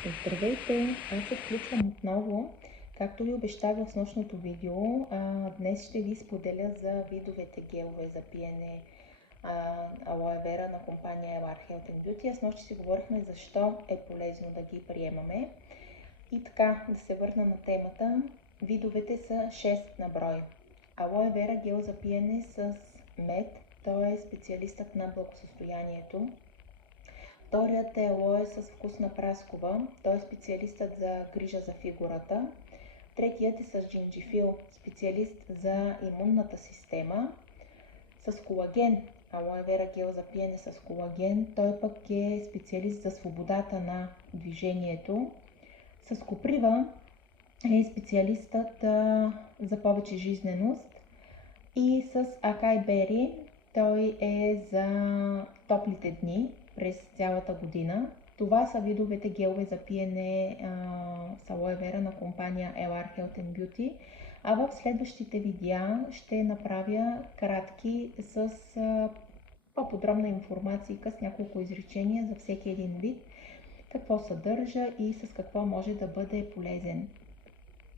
Здравейте! Аз се включвам отново. Както ви обещах в нощното видео, днес ще ви споделя за видовете гелове за пиене алоe вера на компания LR Health Beauty. Аз нощи си говорихме защо е полезно да ги приемаме. И така, да се върна на темата. Видовете са 6 на брой. Алоe вера гел за пиене с мед. Той е специалистът на благосъстоянието. Вторият е алоe с вкус на праскова. Той е специалистът за грижа за фигурата. Третият е с джинджифил, специалист за имунната система. С колаген, алоe вера гел за пиене с колаген. Той пък е специалист за свободата на движението. С коприва е специалистът за повече жизненост. И с акай бери той е за топлите дни през цялата година. Това са видовете гелове за пиене с алоe вера на компания LR Health Beauty. А в следващите видеа ще направя кратки с по-подробна информация с няколко изречения за всеки един вид, какво съдържа и с какво може да бъде полезен.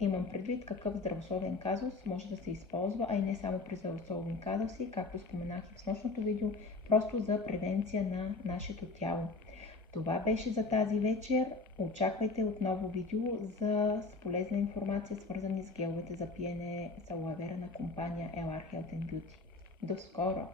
Имам предвид какъв здравословен казус може да се използва, а и не само при здравословни казуси, както споменах и в нощното видео, просто за превенция на нашето тяло. Това беше за тази вечер. Очаквайте отново видео с полезна информация, свързани с геловете за пиене с алоe вера на компания LR Health Beauty. До скоро!